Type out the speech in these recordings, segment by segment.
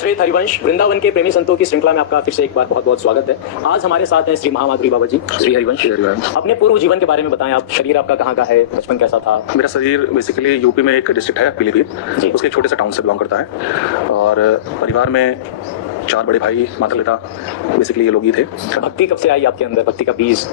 श्वेत हरिवंश वृंदावन के प्रेमी संतों की श्रृंखला में आपका फिर से एक बार बहुत बहुत स्वागत है। आज हमारे साथ हैं श्री महामाधुरी बाबा जी। श्री हरिवंश, अपने पूर्व जीवन के बारे में बताएं। आप शरीर आपका कहाँ का है, बचपन कैसा था? मेरा शरीर बेसिकली यूपी में एक डिस्ट्रिक्ट है पीलीभीत, उसके एक छोटे से टाउन से बिलोंग करता है और परिवार में 4 बड़े भाई, माता पिता, बेसिकली ये लोग ही थे। भक्ति कब से आई आपके अंदर, भक्ति का बीज?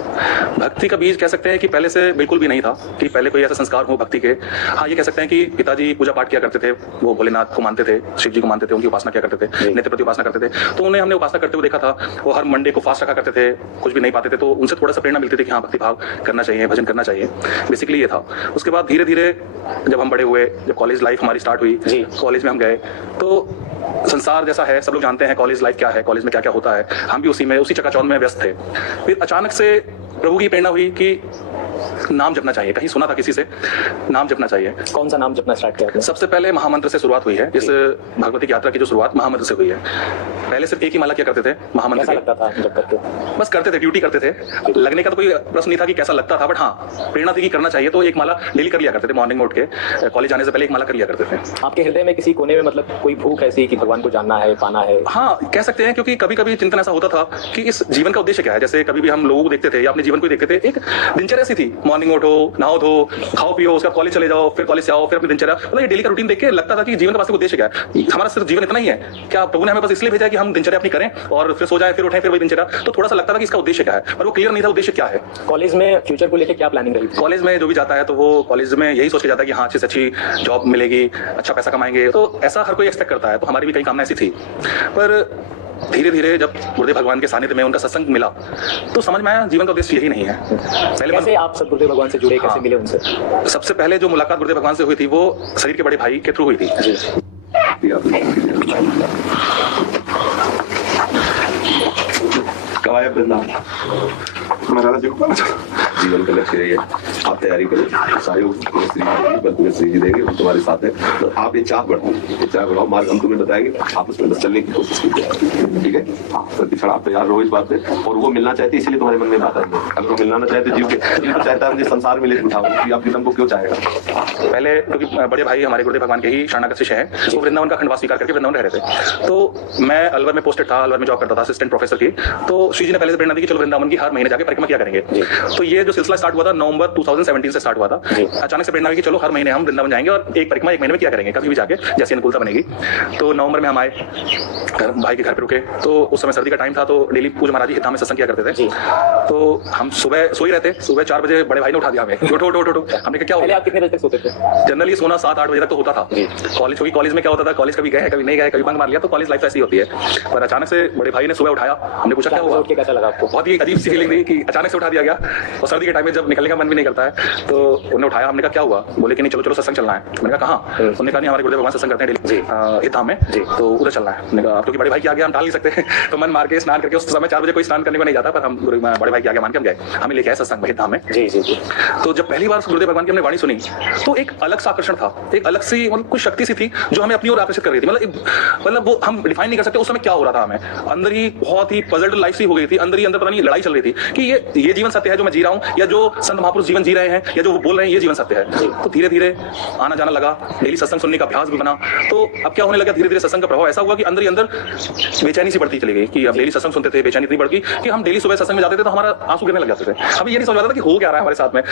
भक्ति का बीज कह सकते हैं कि पहले से बिल्कुल भी नहीं था कि पहले कोई ऐसा संस्कार हो भक्ति के। हाँ, ये कह सकते हैं कि पिताजी पूजा पाठ किया करते थे, वो भोलेनाथ को मानते थे, शिव जी को मानते थे, उनकी उपासना किया करते थे, नेत्र प्रति उपासना करते थे। तो उन्हें हमने उपासना करते हुए देखा था। वो हर मंडे को फास्ट रखा करते थे, कुछ भी नहीं पाते थे, तो उनसे थोड़ा सा प्रेरणा मिलती थी कि हाँ, भक्ति भाव करना चाहिए, भजन करना चाहिए। बेसिकली ये था। उसके बाद धीरे धीरे जब हम बड़े हुए, जब कॉलेज लाइफ हमारी स्टार्ट हुई, कॉलेज में हम गए तो संसार जैसा है, सब लोग जानते हैं कॉलेज लाइफ क्या है, कॉलेज में क्या क्या होता है। हम भी उसी चकाचौंध में व्यस्त थे। फिर अचानक से प्रभु की प्रेरणा हुई कि नाम जपना चाहिए। कहीं सुना था किसी से, नाम जपना चाहिए। कौन सा नाम जपना स्टार्ट किया? सबसे पहले महामंत्र से शुरुआत हुई है। इस भगवती की यात्रा की जो शुरुआत महामंत्र से हुई है। पहले सिर्फ एक ही माला किया करते थे महामंत्र। कैसा लगता था जब करते? बस करते थे, ड्यूटी करते थे। लगने का तो कोई प्रश्न नहीं था कि कैसा लगता था, बट हाँ, प्रेरणा थी कि करना चाहिए, तो एक माला डेली कर लिया करते थे। मॉर्निंग में उठ के कॉलेज जाने से पहले एक माला कर लिया करते थे। आपके हृदय में किसी कोने में मतलब कोई भूख ऐसी कि भगवान को जानना है, पाना है? हाँ, कह सकते हैं, क्योंकि कभी कभी चिंतन ऐसा होता था कि इस जीवन का उद्देश्य क्या है। जैसे कभी भी हम लोगों को देखते थे या अपने जीवन को देखते थे, एक दिनचर्या ऐसी थी, मॉर्निंग उठो, नहाओ धो, खाओ पियो, उसका कॉलेज चले जाओ, फिर कॉलेज से आओ, फिर अपनी दिनचर्या, मतलब ये डेली का रूटीन देख के लगता था कि जीवन का वास्तविक उद्देश्य क्या है। हमारा सिर्फ जीवन इतना ही है क्या? प्रभु ने हमें बस इसलिए भेजा है कि हम दिनचर्या अपनी करें और फिर सो जाए, फिर उठें, फिर वही दिनचर्या। तो थोड़ा सा लगता था कि इसका उद्देश्य क्या है, पर वो क्लियर नहीं था उद्देश्य क्या है। कॉलेज में फ्यूचर को लेकर क्या प्लानिंग रही? कॉलेज में जो भी जाता है तो वो कॉलेज में यही सोच के जाता है कि हाँ, अच्छी से अच्छी जॉब मिलेगी, अच्छा पैसा कमाएंगे, तो ऐसा हर कोई एक्सपेक्ट करता है। तो हमारी भी कई कामना ऐसी थी। पर धीरे धीरे जब गुरुदेव भगवान के सानिध्य में उनका सत्संग मिला तो समझ में आया जीवन का उद्देश्य यही नहीं है। पहले कैसे आप सब गुरुदेव भगवान से जुड़े, कैसे मिले उनसे? सबसे पहले जो मुलाकात गुरुदेव भगवान से हुई थी वो शरीर के बड़े भाई के थ्रू हुई थी। जीवन का लक्ष्य यही है, आप तैयारी करो, सहयोग श्री जी देंगे, हम तुम्हारे साथ है। तो आप ये चाह बढ़ाओ, मार्ग हम तुम्हें बताएंगे, आप उसमें बस चलने की कोशिश कीजिए, ठीक है? प्रतिक्षण आप तैयार रहो इस बात पे। और वो मिलना चाहते इसलिए तुम्हारे मन में बात आई है। अगर वो मिलना ना चाहते, जीव तो चाहता है मुझे संसार मिले, उठाओ कि आपकी तुमको क्यों चाहेगा। पहले क्योंकि बड़े भाई हमारे गुरुदेव भगवान के ही शरणागत शिष्य हैं, तो वृंदावन का खंडवास स्वीकार करके वृंदावन रह रहे थे। तो मैं अलवर में पोस्टेड था, अलवर में जॉब करता था असिस्टेंट प्रोफेसर की। तो श्री जी ने पहले से प्रेरणा दी कि चलो वृंदावन की हर महीने जाके परिक्रमा किया करेंगे। तो ये जो सिलसिला स्टार्ट हुआ था नवंबर 2017 से स्टार्ट हुआ था। अचानक से प्रेरणा हुई कि चलो हर महीने हम वृंदावन जाएंगे और एक परिक्रमा एक महीने में किया करेंगे, कभी भी जाके जैसी अनुकूलता बनेगी। तो नवंबर में हम आए, भाई के घर पे रुके। तो उस समय सर्दी का टाइम था, तो डेली पूज्य महाराज जी हिता में सत्संग किया करते थे। तो हम सुबह सो ही रहते, सुबह 4 बजे बड़े भाई ने उठा दिया हमें, उठो उठो उठो। हमने क्या हो? आप कितने बजे तक सोते थे? जनरली सोना 7-8 बजे तक तो होता था। कॉलेज, क्योंकि कॉलेज में क्या होता था, कॉलेज कभी गए, कभी नहीं गए, कभी बंक मार लिया, तो कॉलेज लाइफ ऐसी होती है। पर अचानक से बड़े भाई ने सुबह उठाया, हमने पूछा क्या हुआ? कैसा लगा आपको? बहुत ही अजीब सी फीलिंग थी कि अचानक से उठा दिया गया, और सर्दी के टाइम में जब निकलने का मन भी नहीं करता है। तो उन्होंने उठाया, हमने कहा क्या हुआ? बोले कि नहीं चलो चलो सत्संग चलना है। मैंने कहा कहाँ? उन्होंने कहा नहीं, हमारे गुरुदेव भगवान सत्संग करते हैं डेली हिता में, तो उधर चलना है। मैंने कहा क्योंकि बड़े भाई के आगे हम टाल नहीं सकते। तो मन मार के स्नान करके, उस समय 4 बजे कोई स्नान करने को नहीं जाता, पर हम बड़े भाई के आगे मान के हम गए, हमें लेके आए सत्संग हिता में। तो जब पहली बार गुरुदेव भगवान की हमने वाणी सुनी तो एक अलग सा आकर्षण था, एक अलग सी मतलब कुछ शक्ति सी थी जो हमें अपनी ओर आकर्षित कर रही थी। मतलब वो हम डिफाइन नहीं कर सकते उस समय क्या हो रहा था। हमें अंदर ही बहुत ही पजल्ड लाइफ सी हो गई थी, अंदर ही अंदर पता नहीं लड़ाई चल रही थी कि ये जीवन सत्य है जो मैं जी रहा हूँ, या जो संत महापुरुष जीवन जी रहे हैं, या जो वो बोल रहे हैं ये जीवन सत्य है। तो धीरे धीरे आना जाना लगा, डेली सत्संग सुनने का अभ्यास भी बना। तो अब क्या होने लगा, धीरे धीरे सत्संग का प्रभाव ऐसा हुआ कि अंदर ही अंदर बेचैनी सी बढ़ती चली गई कि अब डेली सत्संग सुनते थे, बेचैनी इतनी बढ़ गई कि हम डेली सुबह सत्संग में जाते थे तो हमारा आंसू गिरने लग जाते थे। हमें ये नहीं समझ आता था कि हो क्या रहा है हमारे साथ में।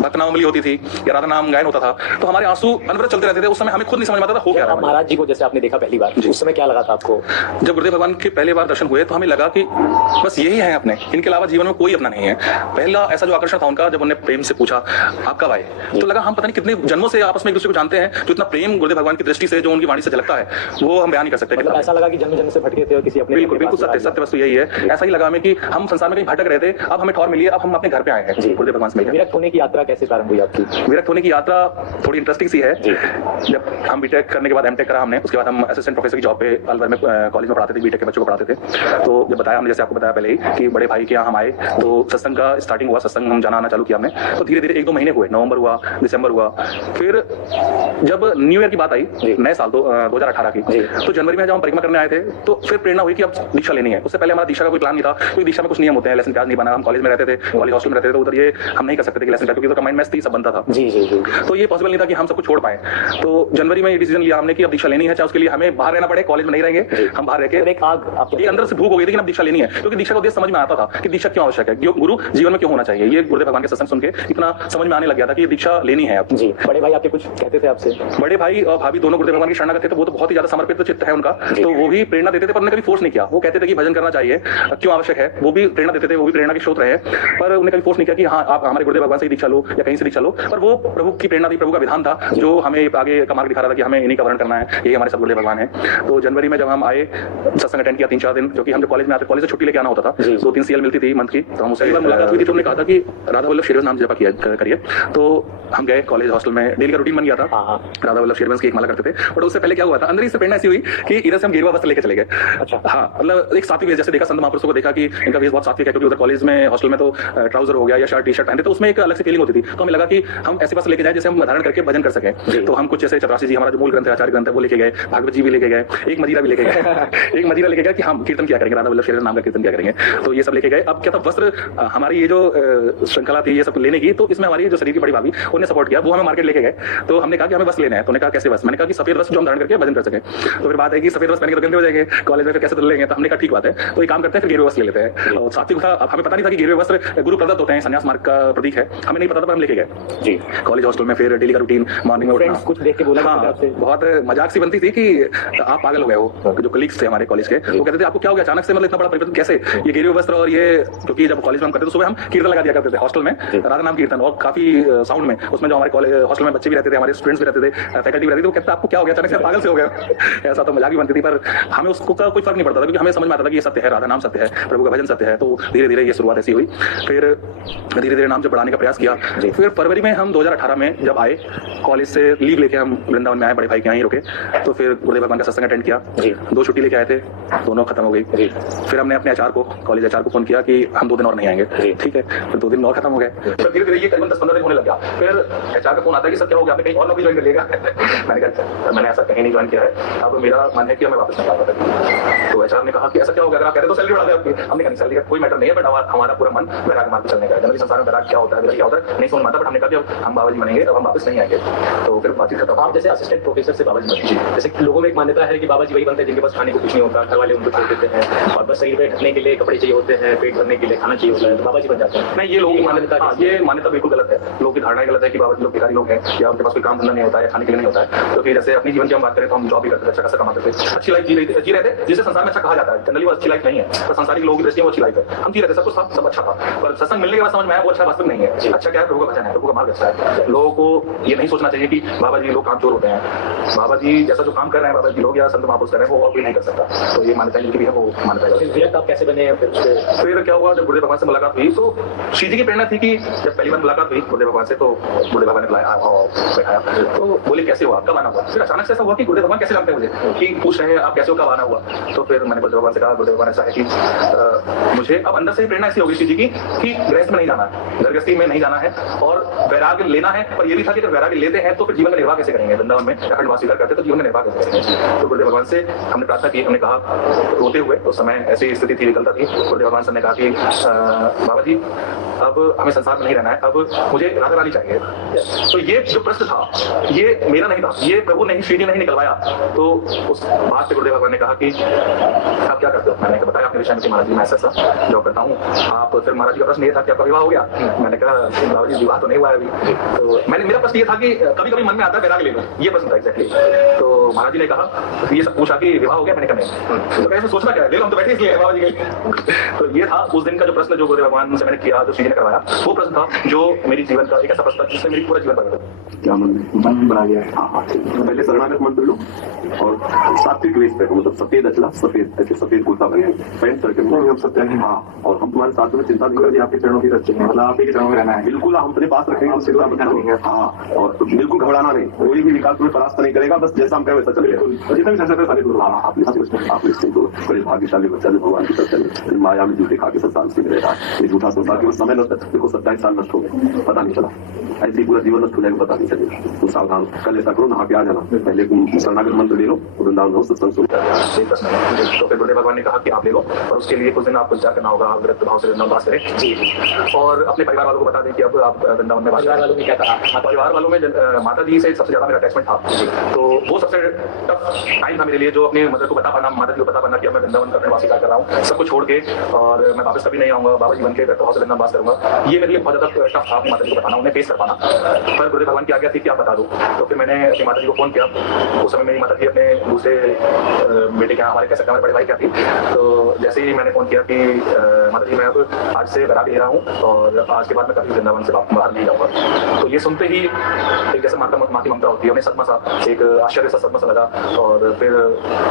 भक्त नामावली होती थी या राधा नाम गायन होता था, तो हमारे आंसू अनवरत चलते रहते थे। उस समय हमें खुद नहीं समझ में आता था हो क्या रहा है। महाराज जी को जैसे आपने देखा पहली बार, उस समय क्या लगा था आपको? जब गुरुदेव भगवान के पहली बार दर्शन हुए तो हमें लगा कि बस यही है अपने, इनके अलावा जीवन में कोई अपना नहीं है। पहला ऐसा जो आकर्षण था उनका, जब उन्होंने प्रेम से पूछा आप कब आए, तो लगा हम पता नहीं कितने जन्मों से आपस में एक दूसरे को जानते हैं। जो इतना प्रेम गुरुदेव भगवान की दृष्टि से, जो उनकी वाणी से झलकता है, वो हम बयान नहीं कर सकते। मतलब ऐसा लगा कि जन्म जन्म से भटके थे और किसी अपने। बिल्कुल बिल्कुल सत्य वस्तु यही है। ऐसा ही लगा हमें कि हम संसार में कहीं भटक रहे थे, अब हमें ठौर मिली है, अब हम अपने घर पे आए हैं गुरुदेव भगवान से। विरक्त होने की यात्रा कैसे प्रारंभ हुई आपकी? विरक्त होने की यात्रा थोड़ी इंटरेस्टिंग सी है। जब हम बीटेक करने के बाद एमटेक करा हमने, उसके बाद हम असिस्टेंट प्रोफेसर की जॉब पे अलवर में कॉलेज में पढ़ाते थे, बीटेक के बच्चों को पढ़ाते थे। तो जब बताया हमने, जैसे आपको बताया पहले ही कि बड़े भाई के यहाँ हम आए, तो सत्संग का स्टार्टिंग हुआ। सत्संग हम जाना आना चालू किया हमने, तो धीरे धीरे 1-2 महीने हुए, नवंबर हुआ, दिसंबर हुआ, फिर जब न्यू ईयर की बात आई, नए साल 2018 की, तो जनवरी में जब हम परिक्रमा करने आए थे तो फिर प्रेरणा हुई कि अब दीक्षा लेनी है। उससे पहले हमारा दीक्षा का कोई प्लान नहीं था, क्योंकि दीक्षा में कुछ नियम होते हैं, लेसन प्याज नहीं बना, हम कॉलेज में रहते थे, कॉलेज हॉस्टल में रहते थे, तो उधर ये हम नहीं कर सकते थे लेसन प्याज, क्योंकि उधर कमांड मैच थी, सब बनता था। जी जी जी। तो ये पॉसिबल नहीं था कि हम सब कुछ छोड़ पाए। तो जनवरी में ये डिसीजन लिया हमने कि अब दीक्षा लेनी है, चाहे उसके लिए हमें बाहर रहना पड़े, कॉलेज में नहीं रहेंगे, हम बाहर रह के एक आग आपके अंदर से भूख हो गई थी कि अब दीक्षा लेनी है, क्योंकि दीक्षा का उद्देश्य समझ में आता था कि दीक्षा क्यों आवश्यक है, गुरु जीवन में क्यों होना चाहिए। ये गुरुदेव भगवान के सत्संग सुन के इतना समझ में आने लग गया था कि दीक्षा लेनी है अब। जी। बड़े भाई आपके कुछ कहते थे आपसे? बड़े भाई और भाभी दोनों गुरुदेव भगवान की शरणागत थे, तो वो तो बहुत ही ज्यादा समर्पित चित्त है उनका, तो वो भी प्रेरणा देते थे, पर उन्होंने कभी फोर्स नहीं किया। वो कहते थे कि भजन करना चाहिए, क्यों आवश्यक है, वो भी प्रेरणा देते थे, वो भी प्रेरणा के स्रोत रहे, पर उन्होंने कभी फोर्स नहीं किया कि हाँ आप हमारे गुरुदेव भगवान से दीक्षा लो या कहीं से दीक्षा लो। पर वो प्रभु की प्रेरणा थी, प्रभु का विधान था जो हमें आगे का मार्ग दिखा रहा था कि हमें इन्हीं का वर्ण करना है, यही हमारे सब गुरुदेव भगवान है। तो जनवरी में जब हम आए, सत्संग अटेंड किया 3-4 दिन, जो कि हम जब कॉलेज में आते, कॉलेज से छुट्टी लेके आना होता था, 2-3 CL मिलती थी मंथ की, तो हम उससे एक बार मुलाकात हुई थी, तो उन्होंने कहा था कि राधा वल्लभ शेरवंश नाम जपा किया करिए। तो हम गए कॉलेज हॉस्टल में, डेली का रूटीन बन गया था, राधा वल्लभ शेरवंश की एक माला करते थे। बट उससे पहले क्या हुआ था, अंदर ही से प्रेरणा ऐसी हुई कि इधर से हम गेरुआ वस्त्र लेके चले गए। अच्छा। हाँ, मतलब एक सात्विक वेश, जैसे देखा संत महापुरुषों को देखा कि इनका वेश बहुत सात्विक है, क्योंकि उधर कॉलेज में हॉस्टल में तो ट्राउजर हो गया या शर्ट टी-शर्ट पहनते, तो उसमें एक अलग सी फीलिंग होती थी। तो हमें लगा कि हम ऐसे वस्त्र लेके जाए जैसे हम धारण करके भजन कर सकें। तो हम कुछ जैसे चतुरासी जी, हमारा जो मूल ग्रंथ है, आचार्य ग्रंथ है, वो लेके गए, भागवत जी भी लेके गए, एक मदिरा भी लेके गए एक मदिरा लेके गए कि हम कीर्तन क्या करेंगे, राधा वल्लभ शेरवंश नाम का कीर्तन क्या करेंगे। तो ये सब लेके गए। अब क्या था, वस्त्र हमारी ये जो श्रृंखला थी ये सब लेने की, तो इसमें हमारी जो शरीर की बड़ी भाभी उन्होंने सपोर्ट किया, वो हमें मार्केट लेके गए। तो हमने कहा कि हमें वस्त्र लेना है, तो उन्होंने कहा कैसे वस्त्र, मैंने कहा कि सफेद वस्त्र जो हम धारण करके भजन कर सके। तो फिर बात है कि सफेद वस्त्र पहन के तो गंदे हो जाएंगे, कॉलेज में फिर कैसे लेंगे, तो हमने कहा ठीक बात है, तो एक काम करते हैं, फिर गेरुआ वस्त्र ले लेते हैं। और सात्विक था, हमें पता नहीं था कि गेरुआ वस्त्र गुरु प्रदत्त होते हैं, संन्यास मार्ग का प्रतीक है, हमें नहीं पता था, पर हम लेके गए जी कॉलेज हॉस्टल में। फिर डेली का रूटीन, मॉर्निंग में उठना, कुछ देख के बोला, हाँ, बहुत मजाक सी बनती थी कि आप पागल हो गए हो। जो कलीग्स थे हमारे कॉलेज के, वो कहते थे आपको क्या हो गया अचानक से, मतलब इतना बड़ा परिवर्तन कैसे, ये गेरुआ वस्त्र और ये, क्योंकि जब कॉलेज में हम करते तो सुबह हम कीर्तन लगा दिया करते थे हॉस्टल में, राधा नाम कीर्तन, और काफी साउंड में, उसमें जो हमारे कॉलेज हॉस्टल में बच्चे भी रहते थे, हमारे स्टूडेंट्स भी रहते थे, फैकल्टी भी रहती थी, वो कहते आपको क्या हो गया अचानक से, पागल से हो गया ऐसा तो मजाक भी बनती थी। पर हमें उसको का कोई फर्क नहीं पड़ता था, क्योंकि हमें समझ में आता था कि ये सत्य है, राधा नाम सत्य है, प्रभु का भजन सत्य है। तो धीरे धीरे ये शुरुआत ऐसी हुई। फिर धीरे धीरे नाम जब बढ़ाने का प्रयास किया। फिर फरवरी में हम 2018 में जब आए, कॉलेज से लीव लेके हम वृंदावन में आए, बड़े भाई के यहाँ ही रुके। तो फिर गुरुदेव भगवान का सत्संग अटेंड किया, 2 छुट्टी लेके आए थे, दोनों खत्म हो गई। फिर हमने अपने आचार्य को, कॉलेज आचार्य को फोन किया कि हम 2 दिन और नहीं आएंगे। ठीक है, फिर 2 दिन और खत्म हो गए। फिर धीरे धीरे ये करीबन 10-15 दिन होने लग गया। फिर आचार्य का फोन आता है कि सर क्या हो गया, आपने कहीं और नौकरी ज्वाइन कर लेगा मैंने कहा मैंने ऐसा कहीं नहीं ज्वाइन किया है, अब मेरा मन है कि मैं वापस निकाल पाता। तो आचार्य ने कहा कि ऐसा क्या हो गया, अगर आप कहते तो सैलरी बढ़ा दे आपकी। हमने कहा सैलरी का कोई मैटर नहीं है, बट हमारा पूरा मन वैराग मार्ग चलने का है। जनरली संसार में वैराग क्या होता है, क्या होता है नहीं समझ में आता, बट हमने कहा कि अब हम बाबा जी बनेंगे, अब हम वापस नहीं आएंगे। तो फिर बातचीत खत्म। आप जैसे असिस्टेंट प्रोफेसर से बाबा जी बने, जैसे लोगों में एक मान्यता है कि बाबा जी वही बनते हैं जिनके पास खाने को कुछ नहीं होता, घर वाले उनको छोड़ देते हैं, और बस शरीर पे ढकने के लिए कपड़े चाहिए होते हैं, पेट भरने के लिए खाना चाहिए होता है, तो बाबा जी बन जाते हैं। नहीं, ये लोगों की मान्यता, ये मान्यता बिल्कुल गलत है। लोगों की धारणा गलत है कि बाबा जी लोग भिखारी लोग हैं, या उनके पास कोई काम धंधा नहीं होता है, खाने के लिए नहीं होता है। तो फिर जैसे अपनी जीवन की हम बात करें तो हम जॉब भी करते थे, अच्छा खासा कमाते थे, अच्छी लाइफ जी रहे थे, जिसे संसार में अच्छा कहा जाता है। जनरली वो अच्छी लाइफ नहीं है, पर संसारिक लोगों की दृष्टि में वो अच्छी लाइफ है। हम जी रहे थे, सब कुछ सब अच्छा था, पर सत्संग मिलने के बाद समझ में आया वो अच्छा वास्तव नहीं है। अच्छा क्या है, प्रभु का भजन है, प्रभु का मार्ग अच्छा है। लोगों को ये नहीं सोचना चाहिए कि बाबा जी लोग काम चोर होते हैं। बाबा जी जैसा जो काम कर रहे हैं, बाबा जी लोग या संत महापुरुष कर रहे हैं, वो और कोई नहीं कर सकता। तो ये मान्यता जिनकी भी है वो मान्यता है। आप कैसे बने? फिर क्या हुआ, जब गुरुदेव भगवान से मुलाकात हुई तो श्री जी की प्रेरणा थी कि जब पहली बार मुलाकात हुई गुरुदेव भगवान से, तो गुरुदेव भगवान ने बुलाया और बैठाया, तो बोले कैसे हुआ, कब आना हुआ। फिर अचानक से ऐसा हुआ कि गुरुदेव भगवान कैसे जानते हैं मुझे, कि पूछ रहे हैं आप कैसे हो, कब आना हुआ। तो फिर मैंने गुरुदेव भगवान से कहा, गुरुदेव भगवान ऐसा है कि मुझे अब अंदर से प्रेरणा ऐसी होगी श्री जी की कि गृहस्थ में नहीं जाना है, गृहस्थी में नहीं जाना है, और वैराग्य लेना है। पर ये भी था कि अगर वैराग्य लेते हैं तो फिर जीवन का निर्वाह कैसे करेंगे, वृंदावन में अखंडवास स्वीकार करते तो जीवन का निर्वाह कैसे करेंगे। तो गुरुदेव भगवान से हमने प्रार्थना की, हमने कहा रोते हुए, उस समय ऐसी स्थिति थी, विकलता थी। गुरुदेव भगवान से ने कहा कि बाबा जी अब हमें संसार में नहीं रहना है, अब मुझे राधा रानी चाहिए। तो ये जो प्रश्न था ये मेरा नहीं था, ये प्रभु ने श्री जी ने ही निकलवाया। तो उस बात से गुरुदेव भगवान ने कहा कि आप क्या करते हो। मैंने बताया अपने विषय में कि महाराज जी मैं ऐसा जॉब करता हूँ। आप फिर महाराज जी का प्रश्न ये था कि आपका विवाह हो गया। मैंने कहा बाबा जी विवाह तो नहीं हुआ अभी। तो मेरा प्रश्न ये था कि कभी कभी मन में आता है वैराग्य लेना, ये प्रश्न था एक्चुअली। तो महाराज जी ने कहा ये सब पूछा कि विवाह हो गया। मैंने कहा नहीं। तो कैसे सोचना क्या है, ले लो हम तो बैठे इसलिए बाबा जी गए। तो ये था उस दिन का जो प्रश्न जो गुरुदेव भगवान से मैंने किया, जो श्री जी ने करवाया, वो प्रश्न था जो मेरी जीवन का एक ऐसा प्रश्न जिसने मेरी पूरा जीवन बदल दिया। क्या मन बना गया है। हाँ, पहले शरणागत मन कर लो और सात्विक वेश पे, मतलब सफेद अचला, सफेद ऐसे सफेद कुर्ता पहने, पैंट शर्ट में हम सत्य हैं। हाँ, और हम तुम्हारे साथ में चिंता नहीं करेंगे, आपके चरणों की रचना है, मतलब आप ही के चरणों में रहना है। बिल्कुल हम अपने पास रखेंगे, उससे हाँ, और बिल्कुल घबराना नहीं, कोई भी विकास में परास्त नहीं करेगा, बस जैसा हम कहें वैसा चलेगा। जितना भी चर्चा सारे हाँ, आप निश्चित बड़े भाग्यशाली बच्चा जो भगवान की सत्य माया में जूते खा के संसार से रह रहा है। झूठा संसार के समय दिनों तक देखो 27 साल नष्ट हो गए, पता नहीं चला। ऐसे ही पूरा जीवन नष्ट हो जाएगा, पता नहीं चलेगा। तो सावधान, कल ऐसा करो, नहा के आ जाना, पहले शरणागत मंत्र ले लो, वृंदावन हो, सत्संग सुनो। एक प्रश्न है, तो फिर गुरुदेव भगवान ने कहा कि आप ले लो और उसके लिए कुछ दिन आपको इंतजार करना होगा, आप विरक्त भाव से वृंदावन वास करें जी, और अपने परिवार वालों को बता दें कि अब आप वृंदावन में वास परिवार वालों ने क्या कहा? परिवार वालों में माता जी से सबसे ज्यादा मेरा अटैचमेंट था, तो वो सबसे टफ टाइम था मेरे लिए, जो अपने मदर को बता पाना, माता जी को बता पाना कि मैं वृंदावन अपने वासी कर रहा हूँ, सबको छोड़ के, और मैं वापस कभी नहीं आऊंगा, बाबा जी बन के भाव से वृंदावन वास करूंगा। ये मेरे लिए बहुत ज्यादा टफ था अपनी माता जी को बताना, उन्हें फेस कर पाना। पर गुरुदेव भगवान की आज्ञा थी कि आप बता दो, तो फिर मैंने अपनी माता जी को फोन किया। उस समय मेरी माता जी अपने दूसरे बेटे क्या, हमारे कह सकते हैं हमारे बड़े भाई क्या थी, तो जैसे ही मैंने फोन किया कि माता जी मैं अब आज से वैराग ले रहा हूँ और आज के बाद मैं कभी वृंदावन से बाहर नहीं जाऊंगा, तो ये सुनते ही एक जैसे माँ की ममता होती है, उन्हें सदमा सा, एक आश्चर्य सा सदमा सा लगा, और फिर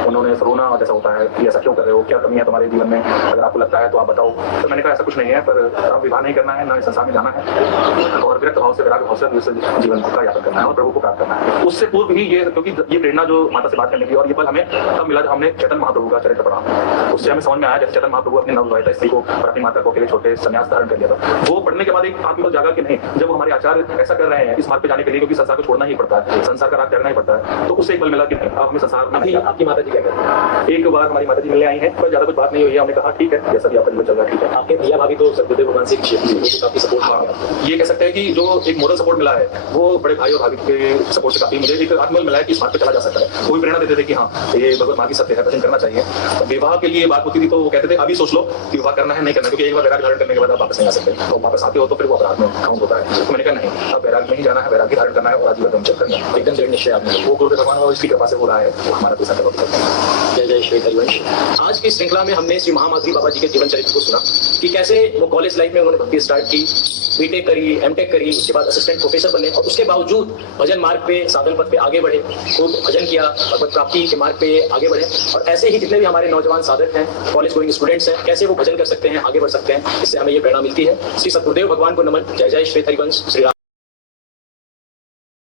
उन्होंने रोना जैसा होता है कि ऐसा क्यों कर रहे हो, क्या कमी है तुम्हारे जीवन में, अगर आपको लगता है तो आप बताओ। तो मैंने कहा ऐसा कुछ नहीं है, पर आप विवाह नहीं करना है, ना इस संसार में जाना है, और विरक्त भाव से वैराग्य भाव से जीवन का यापन करना है और प्रभु को प्राप्त करना है। उससे पूर्व ही ये, क्योंकि ये प्रेरणा जो माता से बात करने की, और ये पल हमें तब मिला जब हमने चैतन्य महाप्रभु का चरित्र पढ़ा, उससे हमें समझ में आया जैसे चैतन्य महाप्रभु अपनी नवविवाहिता स्त्री को और अपनी माता को अकेले छोटे संन्यास धारण कर लिया था। वो पढ़ने के बाद एक आत्मबल जागा कि नहीं, जब वो हमारे आचार्य ऐसा कर रहे हैं इस मार्ग पे जाने के लिए, क्योंकि संसार को छोड़ना ही पड़ता है, संसार का राग त्यागना ही पड़ता है, तो उससे एक बल मिला कि नहीं, आप हमें संसार में नहीं। आपकी माता जी क्या कहते हैं? एक बार हमारी माता जी मिलने आई हैं, पर ज्यादा कुछ बात नहीं हुई है, हमने कहा ठीक है जैसा भी आपका जीवन चल रहा है ठीक है। आपके भैया भाभी तो गुरुदेव भगवान से काफी सपोर्ट। हाँ, ये कह सकते हैं कि जो एक मोरल सपोर्ट मिला है वो बड़े भाई और भाभी के सपोर्ट से काफी मुझे एक आत्मबल मिला है कि इस मार्ग पे चला जा सकता है। कोई प्रेरणा देते थे कि हाँ ये भगवत मार्ग सत्य है, भजन करना चाहिए। विवाह के लिए बात होती थी तो वो कहते थे अभी सोच लो कि विवाह करना है नहीं करना, क्योंकि एक बार वैराग्य धारण करने के बाद आप वापस नहीं आ सकते, तो वापस आते हो तो फिर वो अपराध में काउंट होता है। तो मैंने कहा नहीं, अब वैराग्य में ही जाना है, वैराग्य धारण करना है और आजीवन ब्रह्मचर्य करना है, एकदम दृढ़ निश्चय आपने, वो गुरुदेव भगवान और इसकी कृपा से हो रहा है, वो हमारा कोई संकल्प है। जय जय श्री हरिवंश। आज की श्रृंखला में हमने श्री महामाधुरी बाबा जी के जीवन चरित्र को सुना कि कैसे वो कॉलेज लाइफ में उन्होंने भक्ति स्टार्ट की, बीटेक करी, एमटेक करी, उसके बाद असिस्टेंट प्रोफेसर बने, और उसके बावजूद भजन मार्ग पे, साधन पथ पे आगे बढ़े, खूब भजन किया, भगवत प्राप्ति के मार्ग पे आगे बढ़े। और ऐसे ही जितने भी हमारे नौजवान साधक हैं, कॉलेज गोइंग स्टूडेंट्स हैं, कैसे वो भजन कर सकते हैं, आगे बढ़ सकते हैं, इससे हमें ये प्रेरणा मिलती है। श्री सद्गुरुदेव भगवान को नमन। जय जय श्री हरिवंश। श्री